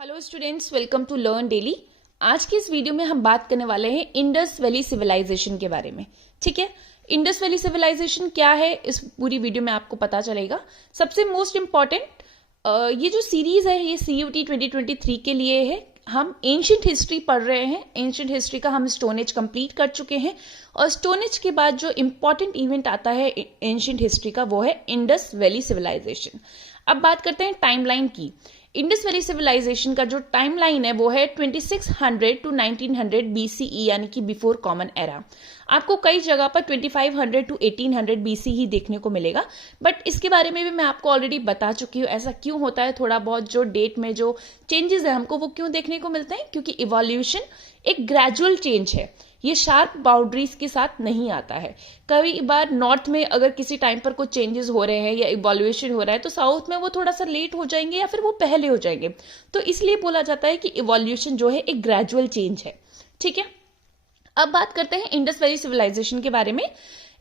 Hello students, welcome to learn daily. आज की इस वीडियो में हम बात करने वाले हैं इंडस वैली सिविलाइजेशन के बारे में। ठीक है, इंडस वैली सिविलाइजेशन क्या है इस पूरी वीडियो में आपको पता चलेगा। सबसे मोस्ट इम्पॉर्टेंट ये जो सीरीज है ये CUT 2023 के लिए है। हम एंशियंट हिस्ट्री पढ़ रहे हैं। एंशियंट हिस्ट्री का हम स्टोन एज कंप्लीट कर चुके हैं और स्टोन एज के बाद जो इम्पॉर्टेंट इवेंट आता है एंशियंट हिस्ट्री का वो है इंडस वैली सिविलाइजेशन। अब बात करते हैं टाइमलाइन की। इंडस वैली सिविलाइजेशन का जो टाइमलाइन है वो है 2600 टू 1900 BCE यानी कि बिफोर कॉमन एरा। आपको कई जगह पर 2500 टू 1800 BC ही देखने को मिलेगा, बट इसके बारे में भी मैं आपको ऑलरेडी बता चुकी हूँ। ऐसा क्यों होता है, थोड़ा बहुत जो डेट में जो चेंजेस है हमको वो क्यों देखने को मिलते हैं, क्योंकि इवोल्यूशन एक ग्रेजुअल चेंज है, ये शार्प बाउंड्रीज के साथ नहीं आता है। कई बार नॉर्थ में अगर किसी टाइम पर कुछ चेंजेस हो रहे हैं या इवोल्यूशन हो रहा है तो साउथ में वो थोड़ा सा लेट हो जाएंगे या फिर वो पहले हो जाएंगे। तो इसलिए बोला जाता है कि इवोल्यूशन जो है एक ग्रेजुअल चेंज है। ठीक है, अब बात करते हैं इंडस वैली सिविलाइजेशन के बारे में।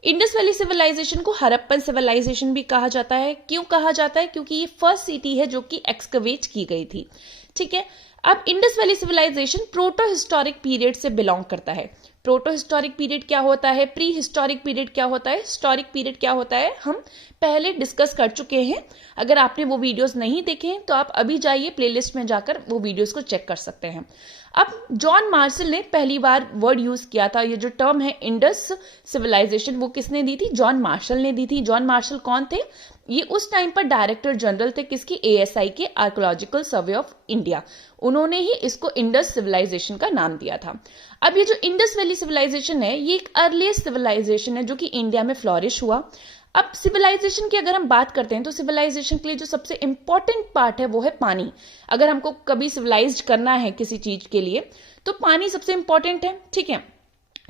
इंडस वैली सिविलाइजेशन को हड़प्पन सिविलाइजेशन भी कहा जाता है। क्यों कहा जाता है? क्योंकि ये फर्स्ट सिटी है जो कि एक्सकवेट की गई थी। ठीक है, अब Indus valley civilisation proto historic period से बिलोंग करता है। प्रोटो हिस्टोरिक पीरियड क्या होता है, प्री हिस्टोरिक पीरियड क्या होता है, हिस्टोरिक पीरियड क्या होता है, हम पहले डिस्कस कर चुके हैं। अगर आपने वो वीडियोस नहीं देखे हैं तो आप अभी जाइए प्लेलिस्ट में जाकर वो वीडियोस को चेक कर सकते हैं। अब जॉन मार्शल ने पहली बार वर्ड यूज किया था, ये जो टर्म है इंडस सिविलाइजेशन, वो किसने दी थी? जॉन मार्शल ने दी थी। जॉन मार्शल कौन थे? ये उस टाइम पर डायरेक्टर जनरल थे किसकी? ASI के, आर्कोलॉजिकल सर्वे ऑफ इंडिया। उन्होंने ही इसको इंडस सिविलाइजेशन का नाम दिया था। अब ये जो इंडस वैली सिविलाइजेशन है ये एक अर्लीस्ट सिविलाइजेशन है जो कि इंडिया में फ्लॉरिश हुआ। अब सिविलाइजेशन की अगर हम बात करते हैं तो सिविलाइजेशन के लिए जो सबसे इंपॉर्टेंट पार्ट है वो है पानी। अगर हमको कभी सिविलाइज्ड करना है किसी चीज के लिए तो पानी सबसे इंपॉर्टेंट है। ठीक है,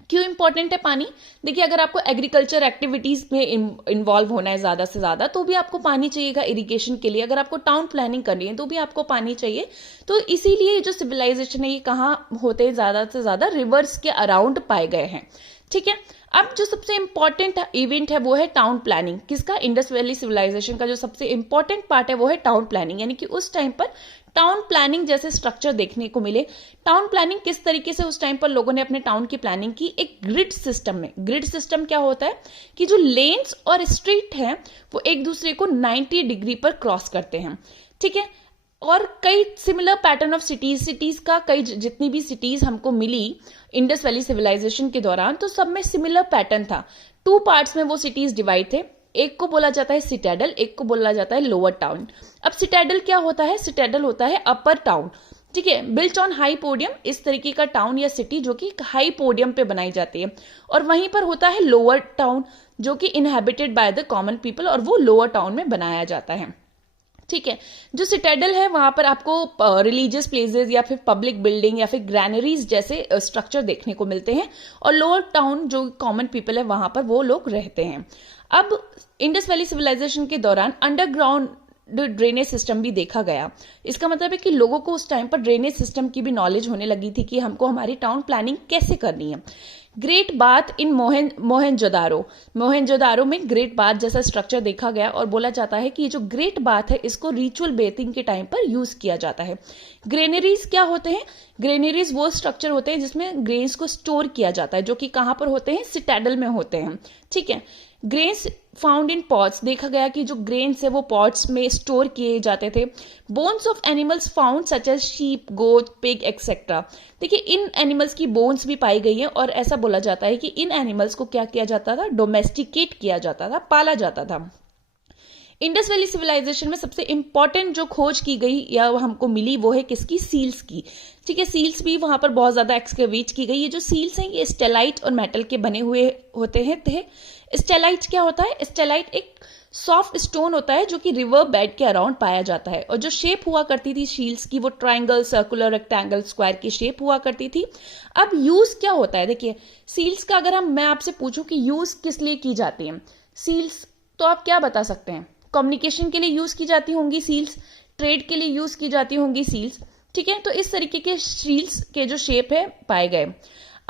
क्यों इंपॉर्टेंट है पानी? देखिए, अगर आपको एग्रीकल्चर एक्टिविटीज में इन्वॉल्व होना है ज्यादा से ज्यादा तो भी आपको पानी चाहिएगा इरिगेशन के लिए। अगर आपको टाउन प्लानिंग करनी है तो भी आपको पानी चाहिए। तो इसीलिए जो सिविलाइजेशन है ये कहाँ होते हैं? ज्यादा से ज्यादा रिवर्स के अराउंड पाए गए हैं। ठीक है, अब जो सबसे इंपॉर्टेंट इवेंट है वो है टाउन प्लानिंग। किसका? इंडस वैली सिविलाइजेशन का जो सबसे इंपॉर्टेंट पार्ट है वो है टाउन प्लानिंग, यानी कि उस टाइम पर टाउन प्लानिंग जैसे स्ट्रक्चर देखने को मिले। टाउन प्लानिंग किस तरीके से उस टाइम पर लोगों ने अपने टाउन की प्लानिंग की? एक ग्रिड सिस्टम में। ग्रिड सिस्टम क्या होता है कि जो लेन्स और स्ट्रीट हैं वो एक दूसरे को 90 डिग्री पर क्रॉस करते हैं। ठीक है, और कई सिमिलर पैटर्न ऑफ सिटीज का कई जितनी भी सिटीज हमको मिली इंडस वैली सिविलाइजेशन के दौरान तो सब में सिमिलर पैटर्न था। 2 पार्ट्स में वो सिटीज डिवाइड थे। एक को बोला जाता है सिटाडल, एक को बोला जाता है लोअर टाउन। अब सिटाडल क्या होता है? सिटाडल होता है अपर टाउन। ठीक है, बिल्ट ऑन हाई पोडियम, इस तरीके का टाउन या सिटी जो कि हाई पोडियम पे बनाई जाती है। और वहीं पर होता है लोअर टाउन जो कि inhabited by the common people, और वो लोअर टाउन में बनाया जाता है। ठीक है, जो सिटाडल है वहां पर आपको रिलीजियस प्लेसेस या फिर पब्लिक बिल्डिंग या फिर ग्रैनरीज जैसे स्ट्रक्चर देखने को मिलते हैं, और लोअर टाउन जो कॉमन पीपल है वहां पर वो लोग रहते हैं। अब इंडस वैली सिविलाइजेशन के दौरान अंडरग्राउंड ड्रेनेज सिस्टम भी देखा गया। इसका मतलब है कि लोगों को उस टाइम पर ड्रेनेज सिस्टम की भी नॉलेज होने लगी थी कि हमको हमारी टाउन प्लानिंग कैसे करनी है। ग्रेट बाथ इन मोहनजोदारो में ग्रेट बाथ जैसा स्ट्रक्चर देखा गया और बोला जाता है कि ये जो ग्रेट बाथ है इसको रिचुअल बेथिंग के टाइम पर यूज किया जाता है। ग्रेनरीज क्या होते हैं? ग्रेनरीज वो स्ट्रक्चर होते हैं जिसमें ग्रेन्स को स्टोर किया जाता है, जो कि कहां पर होते हैं? सिटाडल में होते हैं। ठीक है, ग्रेन्स फाउंड इन पॉट्स, देखा गया कि जो ग्रेन्स है वो पॉट्स में स्टोर किए जाते थे। Bones of animals found such as sheep, goat, pig etcetera. देखिए, इन एनिमल्स की बोन्स भी पाई गई हैं और ऐसा बोला जाता है कि इन एनिमल्स को क्या किया जाता था? डोमेस्टिकेट किया जाता था, पाला जाता था। इंडस वैली सिविलाइजेशन में सबसे इंपॉर्टेंट जो खोज की गई या हमको मिली वो है किसकी? सील्स की। ठीक है, सील्स भी वहां पर बहुत ज्यादा एक्सकेवेट की गई। ये जो सील्स हैं ये स्टेलाइट और मेटल के बने हुए होते हैं। स्टेलाइट क्या होता है? स्टेलाइट एक सॉफ्ट स्टोन होता है जो कि रिवर बेड के अराउंड पाया जाता है, और जो शेप हुआ करती थी सील्स की वो ट्राइंगल, सर्कुलर, रेक्टेंगल, स्क्वायर की शेप हुआ करती थी। अब यूज क्या होता है? देखिए, सील्स का अगर मैं आपसे पूछूं कि यूज किस लिए की जाती है सील्स, तो आप क्या बता सकते हैं? कम्युनिकेशन के लिए यूज की जाती होंगी सील्स, ट्रेड के लिए यूज की जाती होंगी सील्स। ठीक है, तो इस तरीके के सील्स के जो शेप है पाए गए।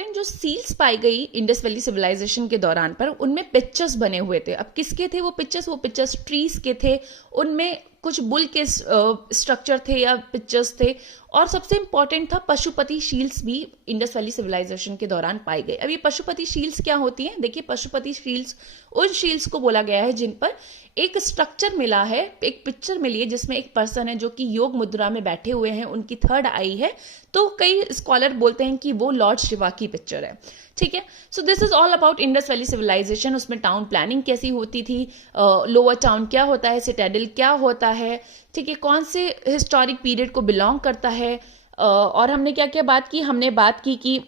जो सील्स पाई गई इंडस वैली सिविलाइजेशन के दौरान पर उनमें पिक्चर्स बने हुए थे। अब किसके थे वो पिक्चर्स? वो पिक्चर्स ट्रीज के थे, उनमें कुछ बुल के स्ट्रक्चर थे या पिक्चर्स थे, और सबसे इंपॉर्टेंट था पशुपति शील्ड्स भी इंडस वैली सिविलाइजेशन के दौरान पाए गए। अब ये पशुपति शील्ड्स क्या होती हैं? देखिए, पशुपति शील्ड्स उन शील्ड्स को बोला गया है जिन पर एक स्ट्रक्चर मिला है, एक पिक्चर मिली है जिसमें एक पर्सन है जो कि योग मुद्रा में बैठे हुए हैं, उनकी थर्ड आई है। तो कई स्कॉलर बोलते हैं कि वो लॉर्ड शिवा की पिक्चर है। ठीक है, so this is all about Indus valley civilisation. उसमें टाउन प्लानिंग कैसी होती थी, लोअर टाउन क्या होता है, सिटाडेल क्या होता है, ठीक है, कौन से हिस्टोरिक पीरियड को बिलोंग करता है, और हमने क्या क्या बात की? हमने बात की कि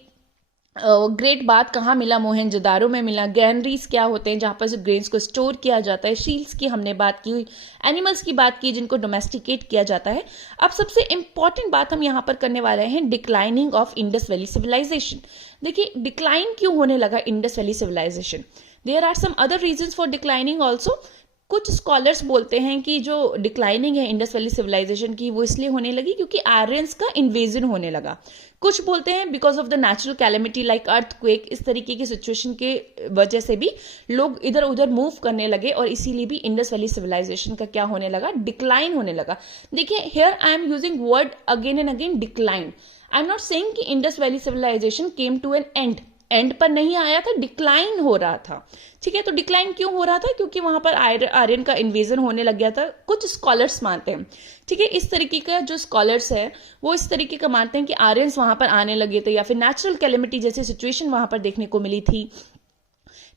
ग्रेट बात कहाँ मिला? मोहनजोदारो में मिला। गैनरीज क्या होते हैं जहाँ पर से ग्रेन्स को स्टोर किया जाता है। शील्ड्स की हमने बात की हुई, एनिमल्स की बात की जिनको डोमेस्टिकेट किया जाता है। अब सबसे इंपॉर्टेंट बात हम यहाँ पर करने वाले हैं, declining of Indus valley civilisation. देखिए, डिक्लाइन क्यों होने लगा Indus valley civilisation? There are some other reasons for declining also. कुछ स्कॉलर्स बोलते हैं कि जो डिक्लाइनिंग है इंडस वैली सिविलाइजेशन की, वो इसलिए होने लगी क्योंकि आर्यंस का इन्वेजन होने लगा। कुछ बोलते हैं because of the natural calamity like earthquake, इस तरीके की सिचुएशन के वजह से भी लोग इधर उधर मूव करने लगे, और इसीलिए भी इंडस वैली सिविलाइजेशन का क्या होने लगा? डिक्लाइन होने लगा। देखिए, here I am using word again and again, decline. I am not saying कि Indus valley civilisation came to an end पर नहीं आया था, डिक्लाइन हो रहा था। ठीक है, तो डिक्लाइन क्यों हो रहा था? क्योंकि वहां पर आर्यन का इन्वेजन होने लग गया था। कुछ स्कॉलर्स मानते हैं, ठीक है, इस तरीके का जो स्कॉलर्स है वो इस तरीके का मानते हैं कि आर्यंस वहां पर आने लगे थे, या फिर नेचुरल कैलेमिटी जैसी सिचुएशन वहां पर देखने को मिली थी।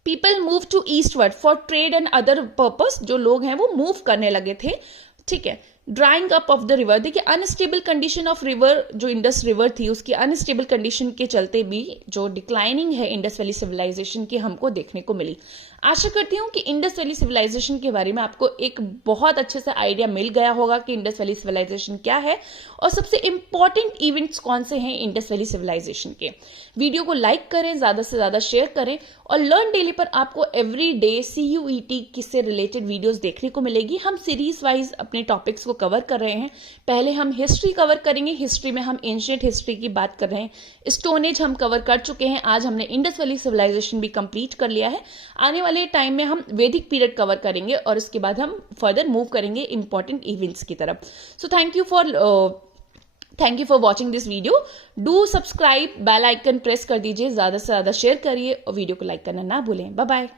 People move to eastward for trade and other purpose, जो लोग हैं वो मूव करने लगे थे। ठीक है, drawing up of the river. देखिए, अनस्टेबल कंडीशन ऑफ रिवर, जो इंडस रिवर थी उसकी अनस्टेबल कंडीशन के चलते भी जो डिक्लाइनिंग है इंडस वैली सिविलाइजेशन की हमको देखने को मिली। आशा करती हूँ कि इंडस वैली सिविलाइजेशन के बारे में आपको एक बहुत अच्छे से आइडिया मिल गया होगा कि इंडस वैली सिविलाइजेशन क्या है और सबसे इंपॉर्टेंट इवेंट्स कौन से हैं इंडस वैली सिविलाइजेशन के। वीडियो को लाइक करें, ज्यादा से ज्यादा शेयर करें, और लर्न डेली पर आपको एवरी डे CUET से रिलेटेड वीडियोस देखने को मिलेगी। हम सीरीज वाइज अपने टॉपिक्स को कवर कर रहे हैं। पहले हम हिस्ट्री कवर करेंगे, हिस्ट्री में हम एंशिएंट हिस्ट्री की बात कर रहे हैं, स्टोन एज हम कवर कर चुके हैं, आज हमने इंडस वैली सिविलाइजेशन भी कंप्लीट कर लिया है। आने वाले टाइम में हम वैदिक पीरियड कवर करेंगे और उसके बाद हम फर्दर मूव करेंगे इंपॉर्टेंट इवेंट्स की तरफ। So thank you for watching this video. Do subscribe, bell icon press कर दीजिए, ज्यादा से ज्यादा शेयर करिए और वीडियो को लाइक करना ना भूलें। Bye bye.